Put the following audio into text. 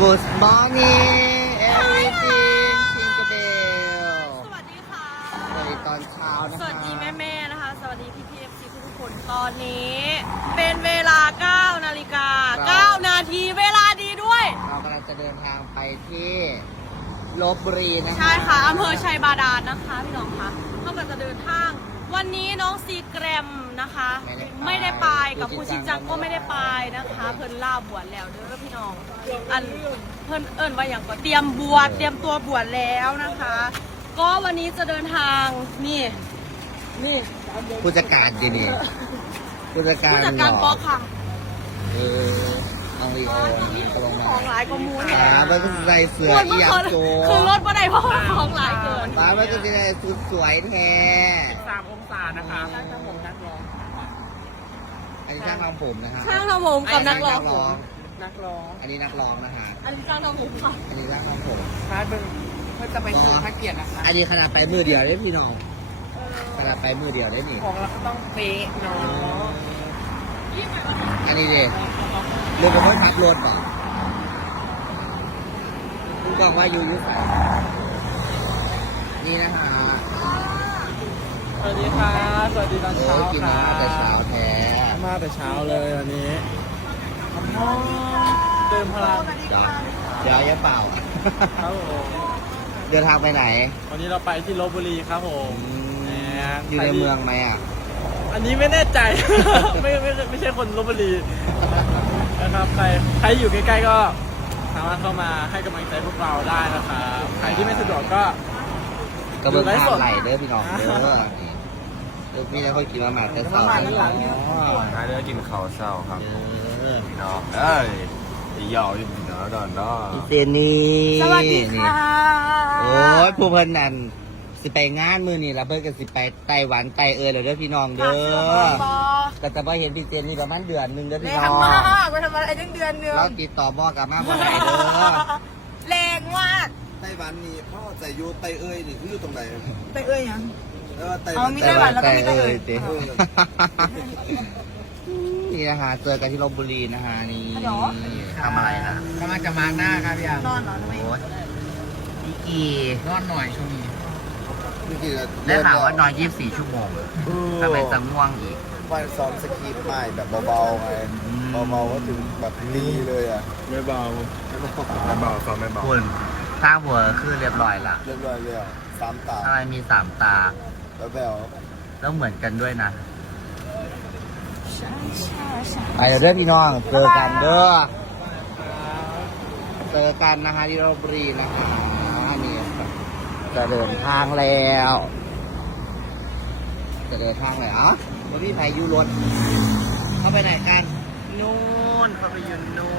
Good morning everything Tinkerbell สวัสดีค่ะ สวัสดีตอนเช้านะสคะวัสดีแม่แม่ๆนะคะ สวัสดีพี่พีเอฟซีทุกๆคน ตอนนี้ เป็นเวลา 9 นาฬิกา 9 นาที เวลาดีด้วย เรากำลังจะเดินทางไปที่ลบบุรีนะคะ ใช่ค่ะอำเภอชัยบาดาลนะคะพี่น้องคะเขาก็จะเดินทาง วันนี้น้องซีแกรมนะคะ ไม่ได้ไป กับครูชินจังก็ไม่ได้ไปนะคะ เพิ่นล่าบวชแล้วเด้อพี่น้อง อันเพิ่นเอิ้นว่าอย่างก็เตรียมบวชเตรียมตัวบวชแล้วนะคะ ก็วันนี้จะเดินทางนี่นี่ผู้จัดการดีนี่ผู้จัดการผู้จัดการหป๊ล่อกค่ะเออเอาอีโอตกลงมาของหลายกว่ามูลอ่ามันก็ใส่เสื้อมันอีหยังคือโจคือรถบ่ได้เพราะว่าของหลายเกินป้ามันก็จะได้สุดสวยแท้ สามองศานะคะช่างทำผมนักร้ องอันนี้ช่างทำผมนะฮะช่างทำผมกับนักร้องนักร้อง นักร้อง อันนี้นักร้องนะฮะ อันนี้ช่างทำผมค่ะอันนี้ช่างทำผมพาร์ทเบิ้งเพื่อจะไปซื้อพระเกียรตินะคะ อันนี้ขนาดไปมือเดียวได้พี่น้องขนาดไปมือเดียวได้นี่ของเราก็ต้องเป๊ะเนาะอันนี้ดิเรื่องของคนขับรถก่อนคุณบอกว่าอยู่อยุสายนี่นะฮะสวัสดีค่ะ สวัสดีตอนเอเช้าอกินค่ะมาแต่เช้าแท้ มาแต่เช้าเลยวันนี้เติมพลังเดี๋ยวเดี๋ยวยังเปล่า ครับผมเดินทางไปไหน วันนี้เราไปที่ลบบุรีครับผมอยู่ในเมืองไหมอะ อันนี้ไม่แน่ใจ ไม่ไม่ไม่ใช่คนลบบุรีนะครับใครใครอยู่ใกล้ๆก็สามารถเข้ามาให้กำลังใจพวกเราได้นะครับ ใครที่ไม่สะดวกก็กระเบื้องทางไหลเด้อพี่น้องเด้อนี่ เออมีแต่คนกินมาหมาแต่เช้าน้ำมันด้านหลังอ๋อหาเรื่องกินข้าวเช้าครับเออพี่น้องเอ้ยเหยาอยู่พี่น้องดอนดอพี่เจนี่สวัสดีค่ะโอ้ยผู้เพิ่นนั่นสิไปงานมือนี่แล้วเพิ่นก็สิไปไต้หวันไต้เอยแล้วเด้อพี่น้องเด้อก็จะบ่เห็นพี่เจนี่ประมาณเดือนหนึงเด้อพี่แรน้องงมากไปทำอะไรตั้งเดือนนึงเราติดต่อบ่กลับมาบ่ได้เด้อแรงมากไต้หวันนี่พ่อแต่อยู่ไต้เอ้ยนี่คืออยู่ตรงไหน ไปเอ้ยยัง เออไต้อ๋หอวันมีไต้หวันไต้เอยเจ้เออ นี่นะฮะเจอกันที่ลบบุรีนะฮะนี่ฮัลโหล ทำอะไรนะกำลังจะมาร์กหน้าครับพี่อันนอนเหรอทำไมโอ้ยพี่กีนอนหน่อยช่วงนี้เมื่อกี้น่ะได้ข่าวว่านอน 24 ชั่วโมงทำไมจะง่วงอีก วันซ้อมสกีใหม่แบบเบาๆไงอืมเบาๆก็ถึงแบบนี้เลยอะไม่เบาไม่เบาซ้อมไม่เบาคุณสร้างหัวคือเรียบร้อยละเรียบร้อยเลยอะสามตาทำไมมีสามตา แล้วแบบแล้วเหมือนกันด้วยนะ ไปเด้อพี่น้อง เจอกันเด้อ เจอกันนะคะที่ลบบุรีนะคะนี่จะเดินทางแล้ว จะเดินทางแล้วอ๋อมาพี่ไทยยูรถ เข้าไปไหนกัน นู่น เข้าไปอยืนนู่